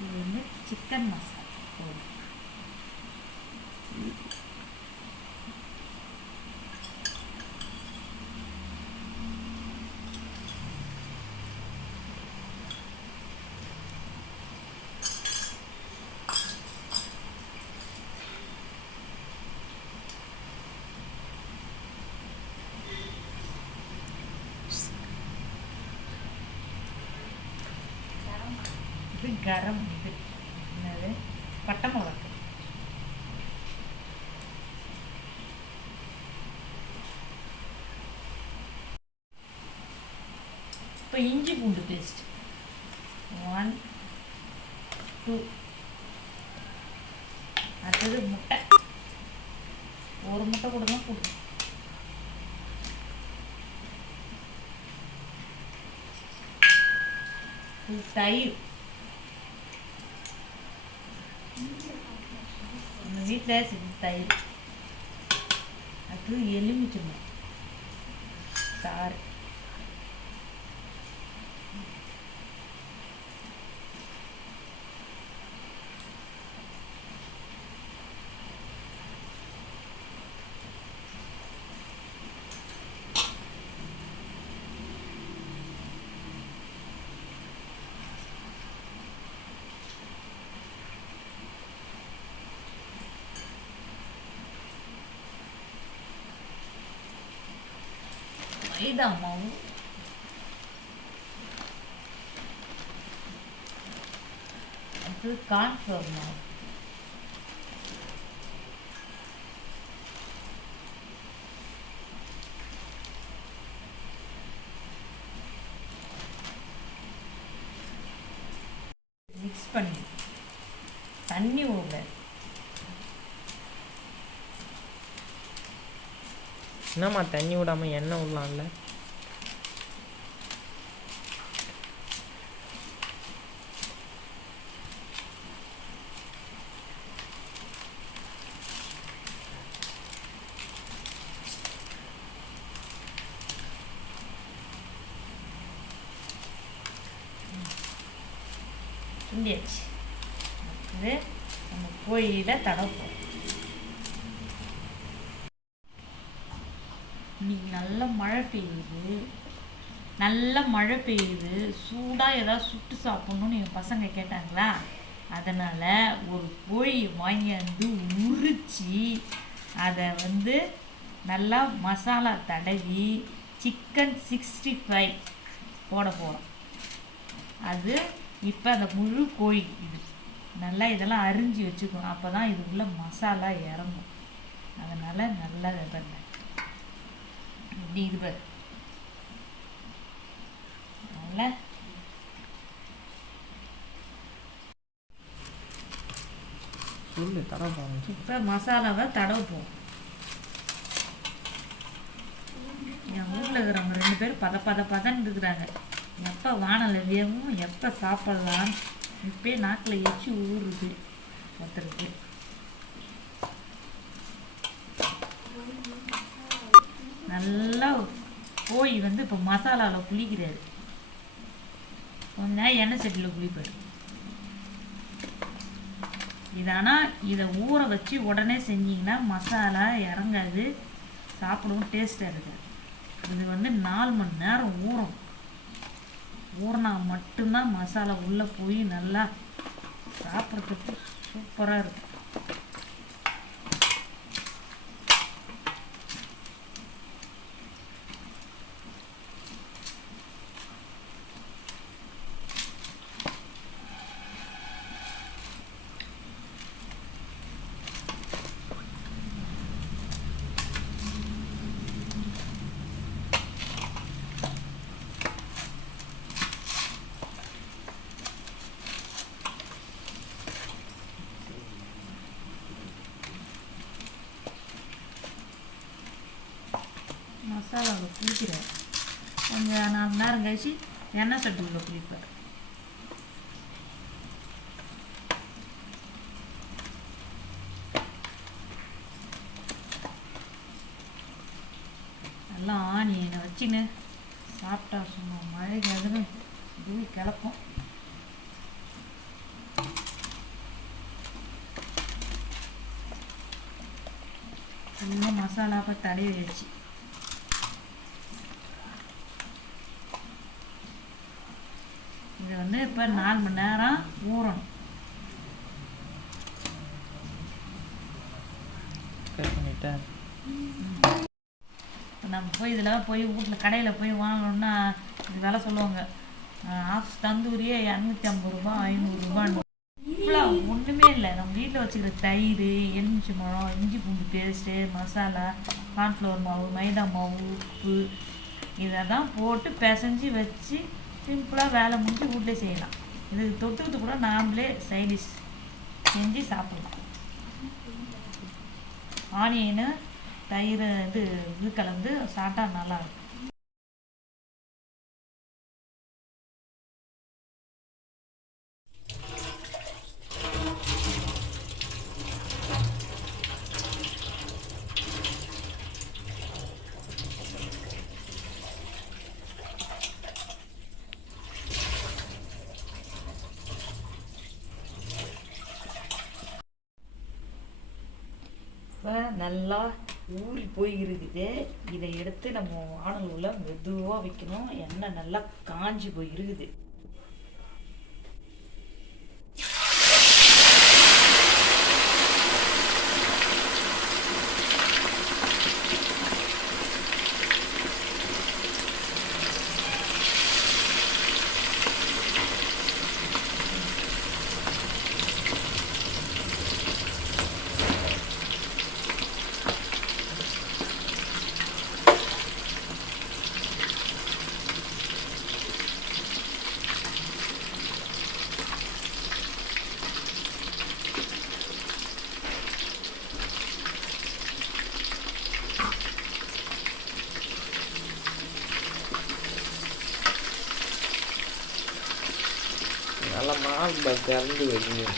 இது வந்து சிக்கன் மசாலா போடும். இது கரம், இது என்னது பட்டை மிளகு. இப்போ இஞ்சி பூண்டு பேஸ்ட் 1 2. அடுத்தது முட்டை, ஒரு முட்டை கூட தான் போடும். தயிர், நம்ம வீட்டில் செஞ்ச தயிர். அது எலுமிச்சம்பழம் சாறு. மைதா மாவு, அது கார்ன்ஃப்ளவர் மாவு. மிக்ஸ் பண்ணி தண்ணி விடக்கூடாது. என்னம்மா தண்ணி விடாமல் எண்ணெய் விடலாம்ல? கிண்டியாச்சு. இது நம்ம கோழியில் தடவுப்போம். இன்னைக்கு நல்ல மழை பெய்யுது, நல்ல மழை பெய்யுது. சூடாக ஏதாவது சுட்டு சாப்பிட்ணுன்னு எங்கள் பசங்க கேட்டாங்களா, அதனால் ஒரு கோழி வாங்கியாந்து உரித்து அதை வந்து நல்லா மசாலா தடவி சிக்கன் 65 போட போகிறோம். அது இப்போ அந்த முழு கோழி இது நல்லா இதெல்லாம் அரிஞ்சு வச்சுக்கணும். அப்போ தான் இதுக்குள்ளே மசாலா இறங்கும். அதனால் நல்லா பண்ண இப்படி இது பாரு. அதனால் சொல்லு தடவை. இப்போ மசாலாவை தடவுப்போம். என் வீட்டில் இருக்கிறவங்க 2 பேர் பதன்னு இருக்கிறாங்க. எப்போ வானலை வேகும், எப்போ சாப்பிட்லாம், இப்போயே நாக்கில் எச்சி ஊறுது ஒருத்தருக்கு. நல்லா கோழி வந்து இப்போ மசாலாவில் குளிக்கிறாரு. கொஞ்ச நேரம் எண்ணெய் சட்டியில் குளிப்பாரு. இது ஆனால் இதை ஊற வச்சு உடனே செஞ்சிங்கன்னா மசாலா இறங்காது, சாப்பிடவும் டேஸ்ட்டாக இருக்காது. இது வந்து 4 மணி நேரம் ஊறினா மட்டும்தான் மசாலா உள்ளே போய் நல்லா சாப்பிட்றதுக்கு சூப்பராக இருக்கும். மசாலாவில் குளிக்கிறார். கொஞ்சம் 4 மணி நேரம் கழிச்சு எண்ணெய் சட்டியில் குளிப்பார். நல்லா ஆனியனை வச்சுன்னு சாப்பிட்டா சும்மா மழைக்கு எதுன்னு இதுவே கிளப்போம். இன்னும் மசாலா இப்போ தடவி வச்சு இதை வந்து இப்போ 4 மணி நேரம் ஊறணும். நம்ம போய் இதில் போய் வீட்டில் கடையில் போய் வாங்கணும்னா இது விலை சொல்லுவாங்க. ஆஃப் தந்தூரியே 250 ரூபா 500 ரூபான்னு. இவ்வளோ ஒன்றுமே இல்லை. நம்ம வீட்டில் வச்சுக்கிற தயிர், எலுமிச்சை பழம், இஞ்சி பூண்டு பேஸ்ட்டு, மசாலா, கார்ன்ஃப்ளவர் மாவு, மைதா மாவு, உப்பு இதை தான் போட்டு பிசைஞ்சு வச்சு சிம்பிளாக வேலை முடிஞ்சு வீட்டிலே செய்யலாம். இதுக்கு தொட்டுக்கிட்டு கூட நாமளே சைடிஷ் செஞ்சு சாப்பிடலாம். ஆனியனு தயிர் இது கலந்து சாப்பிட்டா நல்லாயிருக்கும். இப்போ நல்லா ஊறி போயிருக்குது. இதை எடுத்து நம்ம வானலுள்ள மெதுவாக வைக்கணும். எண்ணெய் நல்லா காஞ்சி போயிருக்குது. நல்லா மாவு திறந்து வைங்க.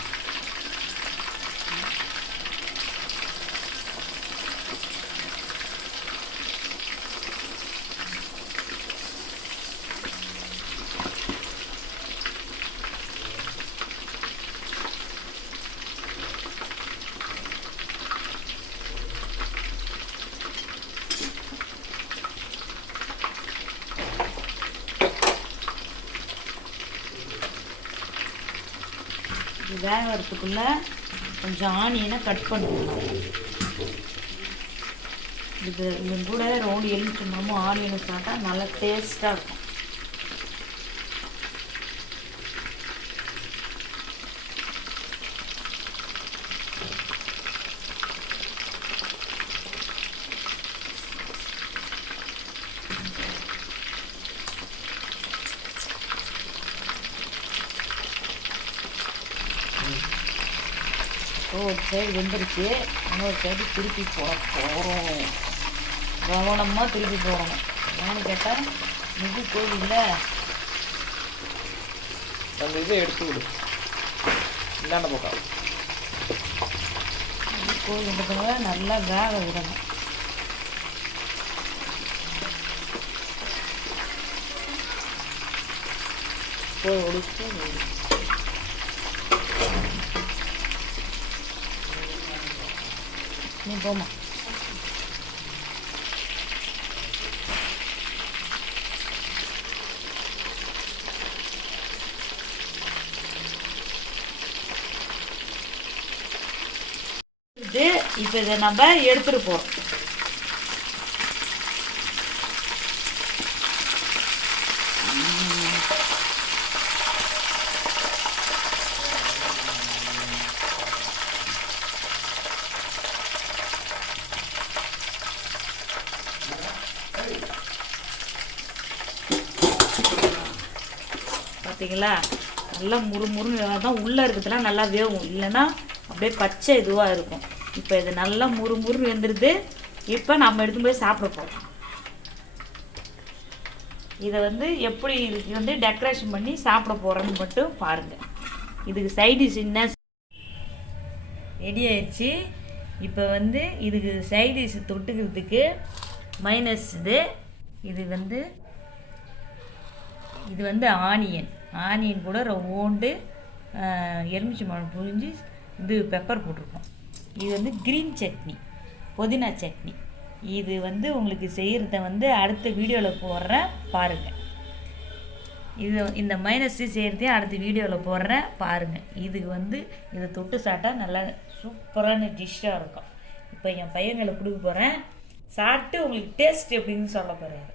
வேக வரத்துக்குள்ளே கொஞ்சம் ஆனியனை கட் பண்ணிக்கணும். இது கூட ரவுண்டு எலுமிச்சம்பழமும் ஆனியனும் சாப்பிட்டா நல்லா டேஸ்ட்டாக இருக்கும். ஒரு சைடு வெந்துருச்சு. இன்னொரு சைடு திருப்பி போகிறோம். கவனமாக திருப்பி போடணும். ஏன்னு கேட்டால் இது கோழியில் அந்த இதை எடுத்து விடு. இந்தாண்ட போக்கா இது கோழின்றதுனால நல்லா வேக விடணும். போய் ஒடிச்சு நீ போமா. இப்போ இதை நம்ம எடுத்துட்டு போறோம். பார்த்தீங்களா, நல்லா முறுமுறுன்னு தான் உள்ளே இருக்கிறதுலாம் நல்லா வேகும். இல்லைன்னா அப்படியே பச்சை இதுவாக இருக்கும். இப்போ இது நல்லா முறுமுறுன்னு வெந்துடுது. இப்போ நம்ம எடுத்து போய் சாப்பிட போகிறோம். இதை வந்து எப்படி இதுக்கு வந்து டெக்கரேஷன் பண்ணி சாப்பிட போகிறோன்னு மட்டும் பாருங்கள். இதுக்கு சைடிஷ் என்ன ரெடி ஆயிடுச்சு. இப்போ வந்து இதுக்கு சைடிஷ் தொட்டுக்கிறதுக்கு மைனஸ் இது இது வந்து ஆனியன் கூட ரவுண்டு எலுமிச்சை பழம் புழிஞ்சு இது பெப்பர் போட்டிருக்கோம். இது வந்து க்ரீன் சட்னி, புதினா சட்னி. இது வந்து உங்களுக்கு செய்கிறத வந்து அடுத்த வீடியோவில் போடுறேன் பாருங்கள். இந்த மைனஸு செய்கிறதையும் அடுத்த வீடியோவில் போடுறேன் பாருங்கள். இதுக்கு வந்து இதை தொட்டு சாப்பிட்டா நல்லா சூப்பரான டிஷ்ஷாக இருக்கும். இப்போ என் பையன்களை கொடுக்க போகிறேன், சாப்பிட்டு உங்களுக்கு டேஸ்ட் எப்படின்னு சொல்ல போகிறேன்.